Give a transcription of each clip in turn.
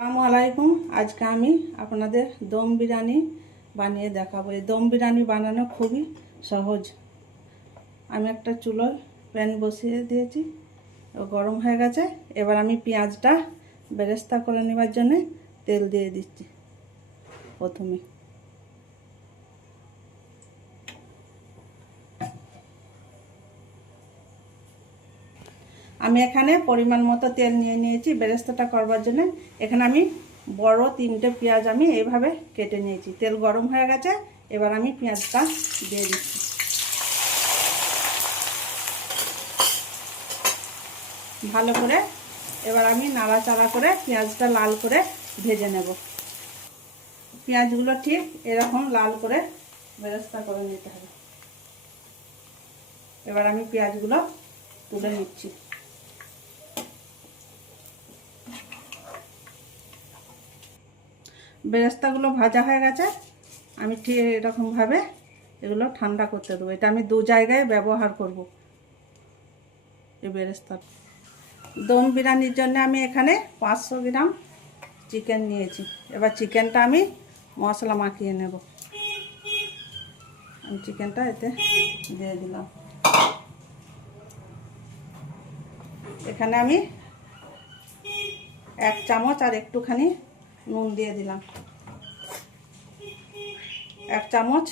আসসালামু আলাইকুম। আজকে আমি আপনাদের দম বিরিয়ানি বানিয়ে দেখাবো। এই দম বিরিয়ানি বানানো খুবই সহজ। আমি একটা চুলোয় প্যান বসিয়ে দিয়েছি, গরম হয়ে গেছে। এবার আমি পেঁয়াজটা বেরেস্তা করে নেবার জন্য তেল দিয়ে দিচ্ছি। প্রথমে আমি এখানে পরিমাণ মতো তেল নিয়ে নিয়েছি বেরেস্তাটা করবার জন্য। এখানে আমি বড় 3টে পেঁয়াজ আমি এইভাবে কেটে নিয়েছি। তেল গরম হয়ে গেছে, এবার আমি পেঁয়াজটা দিয়ে দিচ্ছি। ভালো করে এবার আমি নাড়াচাড়া করে পেঁয়াজটা লাল করে ভেজে নেব। পেঁয়াজগুলো ঠিক এরকম লাল করে বেরেস্তা করে নিতে হবে। এবার আমি পেঁয়াজগুলো তুলে নিচ্ছি। বেরেস্তাগুলো ভাজা হয়ে গেছে। আমি ঠিক এরকমভাবে এগুলো ঠান্ডা করতে দেবো। এটা আমি 2 জায়গায় ব্যবহার করব এই বেরেস্তা। দম বিরিয়ানির জন্য আমি এখানে 500 গ্রাম চিকেন নিয়েছি। এবার চিকেনটা আমি মশলা মাখিয়ে নেব। আমি চিকেনটা এতে দিয়ে দিলাম। এখানে আমি 1 চামচ আর একটুখানি নুন দিয়ে দিলাম। 1 চামচ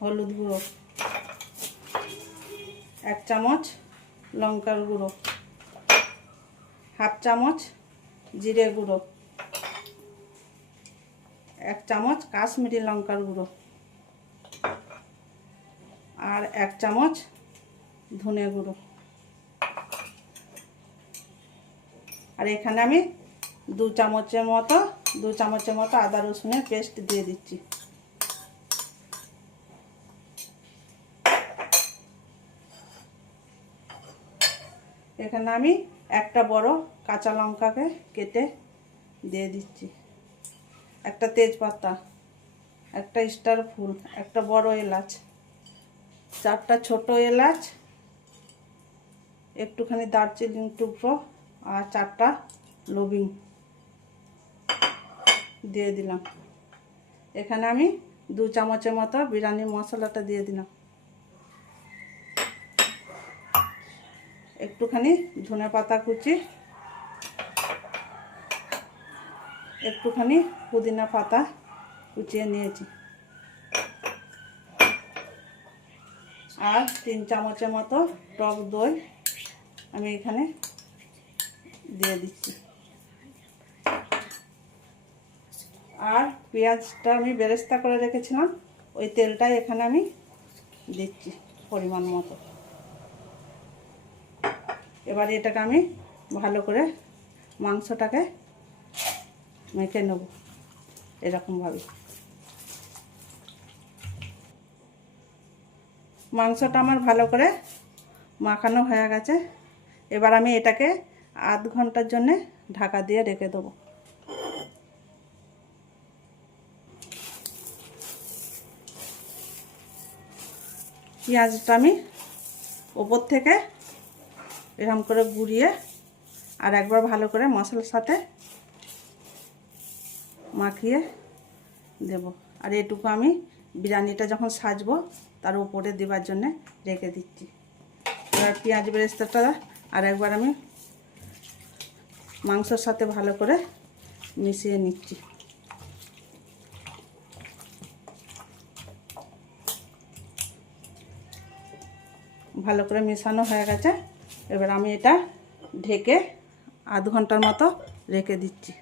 হলুদ গুঁড়ো, 1 চামচ লঙ্কার গুঁড়ো, হাফ চামচ জিরে গুঁড়ো, 1 চামচ কাশ্মীরি লঙ্কার গুঁড়ো আর 1 চামচ ধনে গুঁড়ো। আর এখানে আমি 2 চামচের মতো আদা রসুনের পেস্ট দিয়ে দিচ্ছি। এখানে আমি একটা বড় কাঁচা লঙ্কাকে কেটে দিয়ে দিচ্ছি, একটা তেজপাতা, একটা স্টার ফুল, একটা বড় এলাচ, 4টা ছোট এলাচ, একটুখানি দারচিনির টুকরো আর 4টা লবিং দিয়ে দিলাম। এখানে আমি 2 চামচের মতো বিরিয়ানি মশলাটা দিয়ে দিলাম। একটুখানি ধনে পাতা কুচি, একটুখানি পুদিনা পাতা কুচিয়ে নিয়েছি আর 3 চামচের মতো টক দই আমি এখানে দিয়ে দিচ্ছি। আর পেঁয়াজটা আমি বেরেস্তা করে রেখেছিলাম, ওই তেলটাই এখানে আমি দিচ্ছি পরিমাণ মতো। এবার এটাকে আমি ভালো করে মাংসটাকে মেখে নেব এরকমভাবে। মাংসটা আমার ভালো করে মাখানো হয়ে গেছে। এবার আমি এটাকে আধ ঘন্টার জন্য ঢাকা দিয়ে রেখে দেবো। পেঁয়াজটা আমি ওপর থেকে এরকম করে গুঁড়িয়ে আর একবার ভালো করে মশলার সাথে মাখিয়ে দেব। আর এটুকু আমি বিরিয়ানিটা যখন সাজবো তার উপরে দেওয়ার জন্য রেখে দিচ্ছি। এবার পেঁয়াজ বেরেস্তাটা আর একবার আমি মাংসর সাথে ভালো করে মিশিয়ে নিচ্ছি। ভালো করে মেশানো হয়ে গেছে। এবার আমি এটা ঢেকে আধ ঘন্টার মতো রেখে দিচ্ছি।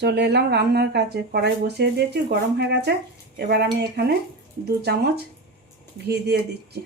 চলে এলাম রান্নার কাছে। কড়াই বসিয়ে দিয়েছি, গরম হয়ে গেছে। এবার আমি এখানে 2 চামচ ঘি দিয়ে দিচ্ছি।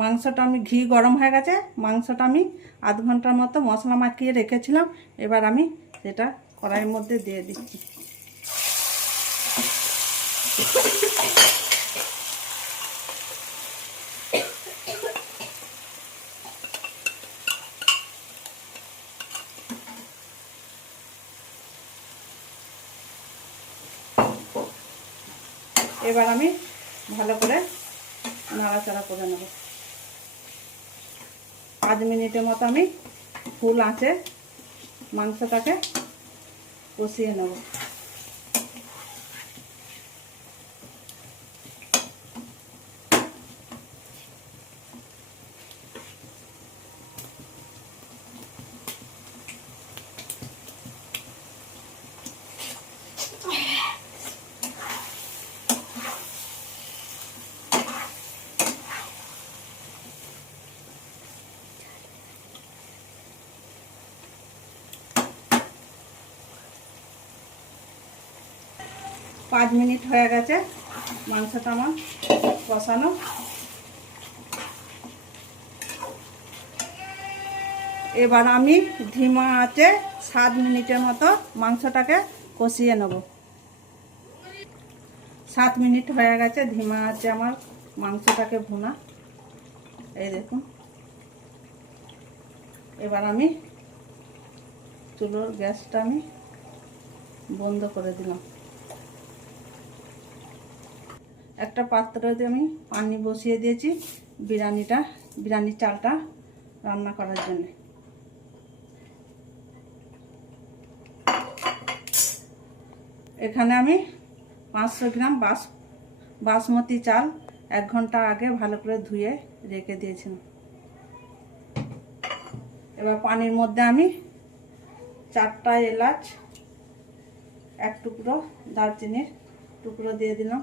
মাংসটা আমি ঘি গরম হয়ে গেছে। মাংসটা আমি আধ ঘন্টার মতো মশলা মাখিয়ে রেখেছিলাম। এবার আমি সেটা কড়াইয়ের মধ্যে দিয়ে দিচ্ছি। এবার আমি ভালো করে নাড়াচাড়া করে নেব। 5 মিনিটের মতো আমি ফুল আঁচে মাংসটাকে কষিয়ে নেব। পাঁচ মিনিট হয়ে গেছে মাংসটা আমার কষানো। এবার আমি ধিমা আঁচে 7 মিনিটের মতো মাংসটাকে কষিয়ে নেব। 7 মিনিট হয়ে গেছে ধিমা আঁচে আমার মাংসটাকে ভুনা। এই দেখুন, এবার আমি চুলোর গ্যাসটা আমি বন্ধ করে দিলাম। একটা পাত্রতে আমি পানি বসিয়ে দিয়েছি বিরিয়ানির চালটা রান্না করার জন্য। এখানে আমি 500 গ্রাম বাসমতি চাল 1 ঘন্টা আগে ভালো করে ধুয়ে রেখে দিয়েছিলাম। এবার পানির মধ্যে আমি 4টা এলাচ, 1 টুকরো দারচিনির টুকরো দিয়ে দিলাম,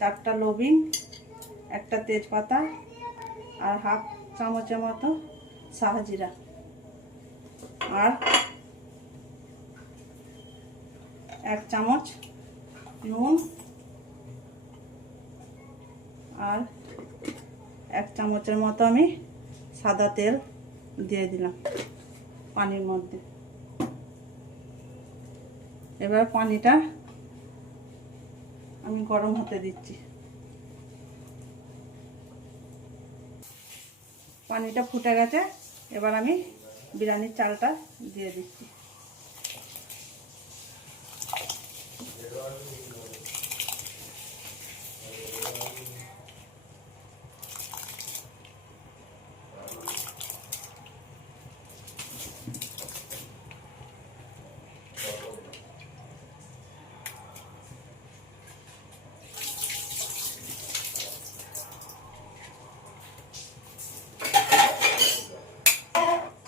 4টা লবিং, 1টা তেজপাতা আর হাফ চামচের মতো শাহজিরা, আর 1 চামচ নুন, আর 1 চামচের মতো আমি সাদা তেল দিয়ে দিলাম পানির মধ্যে। এবার পানিটা আমি গরম হতে দিচ্ছি। পানিটা ফুটে গেছে, এবার আমি বিরিয়ানির চালটা দিয়ে দিচ্ছি।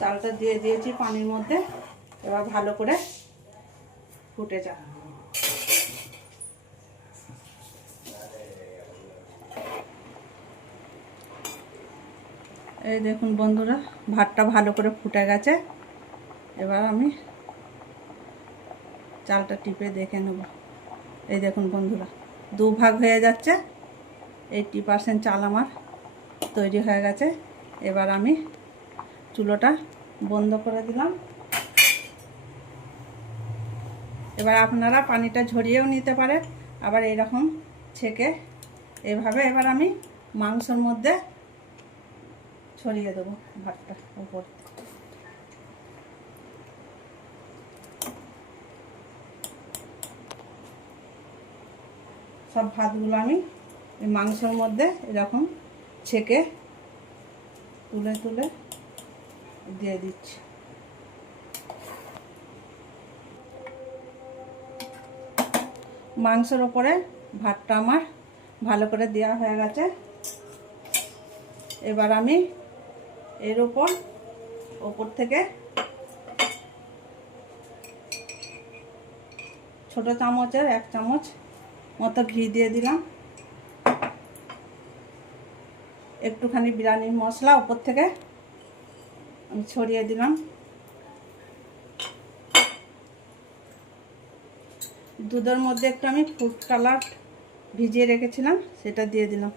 চালটা দিয়ে দিয়েছি পানির মধ্যে, এবার ভালো করে ফুটে যা। এই দেখুন বন্ধুরা, ভাতটা ভালো করে ফুটে গেছে। এবার আমি চালটা টিপে দেখে নেব। এই দেখুন বন্ধুরা, 2 ভাগ হয়ে যাচ্ছে। 80% চাল আমার তৈরি হয়ে গেছে। এবার আমি চুলোটা বন্ধ করে দিলাম। এবার আপনারা পানিটা ঝরিয়েও নিতে পারেন, আবার এইরকম ছেঁকে এভাবে এবার আমি মাংসের মধ্যে ছড়িয়ে দেবো ভাতটা উপর। সব ভাতগুলো আমি এই মাংসের মধ্যে এরকম ছেঁকে তুলে তুলে দিয়ে দিচ্ছি। মাংসের ওপরে ভাতটা আমার ভালো করে দেওয়া হয়ে গেছে। এবার আমি এর ওপর থেকে ছোট চামচের 1 চামচ মতো ঘি দিয়ে দিলাম। একটুখানি বিরিয়ানির মশলা ওপর থেকে আমি ছড়িয়ে দিলাম। দুধের মধ্যে একটু আমি ফুড কালার ভিজিয়ে রেখেছিলাম, সেটা দিয়ে দিলাম।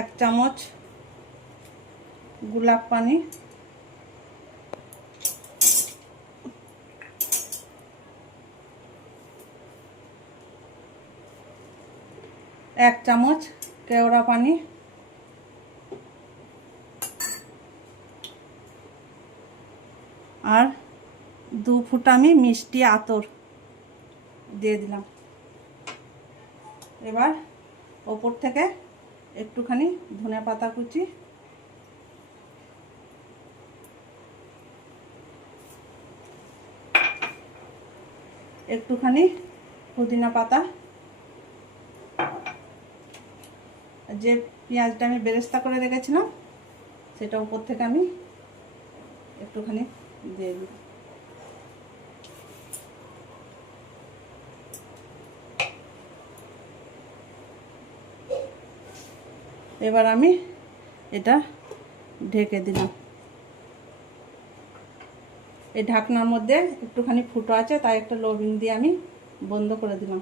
এক চামচ গোলাপ পানি, 1 চামচ কেওড়া পানি, আর 2 ফুটা আমি মিষ্টি আতর দিয়ে দিলাম। এবার ওপর থেকে একটুখানি ধনেপাতা কুচি, একটুখানি পুদিনা পাতা, যে পেঁয়াজটা আমি বেরেস্তা করে রেখেছিলাম সেটা উপর থেকে আমি একটুখানি দিয়ে দিই। এবার আমি এটা ঢেকে দিলাম। এই ঢাকনার মধ্যে একটুখানি ফুটো আছে, তাই একটা লবিং দিয়ে আমি বন্ধ করে দিলাম।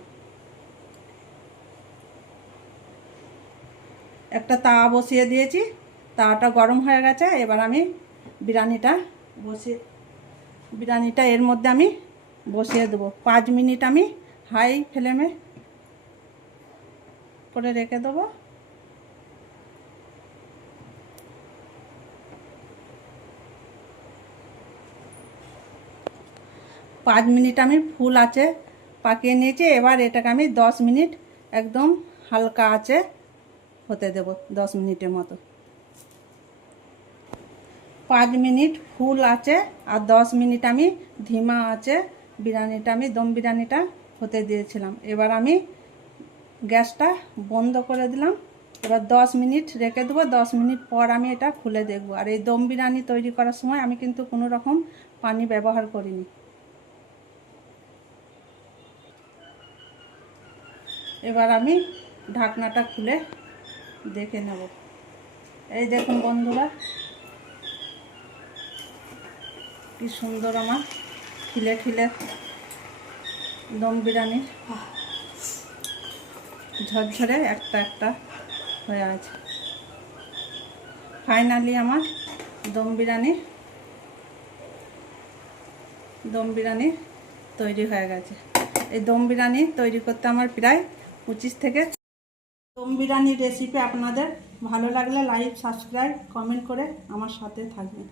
একটা তাওয়া বসিয়ে দিয়েছি, তাওয়াটা গরম হয়ে গেছে। এবার আমি বিরিয়ানিটা এর মধ্যে আমি বসিয়ে দেবো। 5 মিনিট আমি হাই ফ্লেমে করে রেখে দেবো। পাঁচ মিনিট আমি ফুল আঁচে পাকিয়ে নিয়েছি। এবার এটাকে আমি 10 মিনিট একদম হালকা আঁচে হতে দেব, 10 মিনিটের মতো। 5 মিনিট ফুল আঁচে আর 10 মিনিট আমি ধিমা আঁচে দম বিরিয়ানিটা হতে দিয়েছিলাম। এবার আমি গ্যাসটা বন্ধ করে দিলাম। এবার 10 মিনিট রেখে দেবো। 10 মিনিট পর আমি এটা খুলে দেখব। আর এই দম বিরিয়ানি তৈরি করার সময় আমি কিন্তু কোনো রকম পানি ব্যবহার করিনি। এবার আমি ঢাকনাটা খুলে দেখে নেব। এই দেখুন বন্ধুরা, কি সুন্দর আমার খিলে খিলে দম বিরিয়ানি ঝরঝরে একটা একটা হয়ে আছে। ফাইনালি আমার দম বিরিয়ানি তৈরি হয়ে গেছে। এই দম বিরিয়ানি তৈরি করতে আমার প্রায় 25 থেকে। দম বিরিয়ানির রেসিপি আপনাদের ভালো লাগলে লাইক, সাবস্ক্রাইব, কমেন্ট করে আমার সাথে থাকবেন।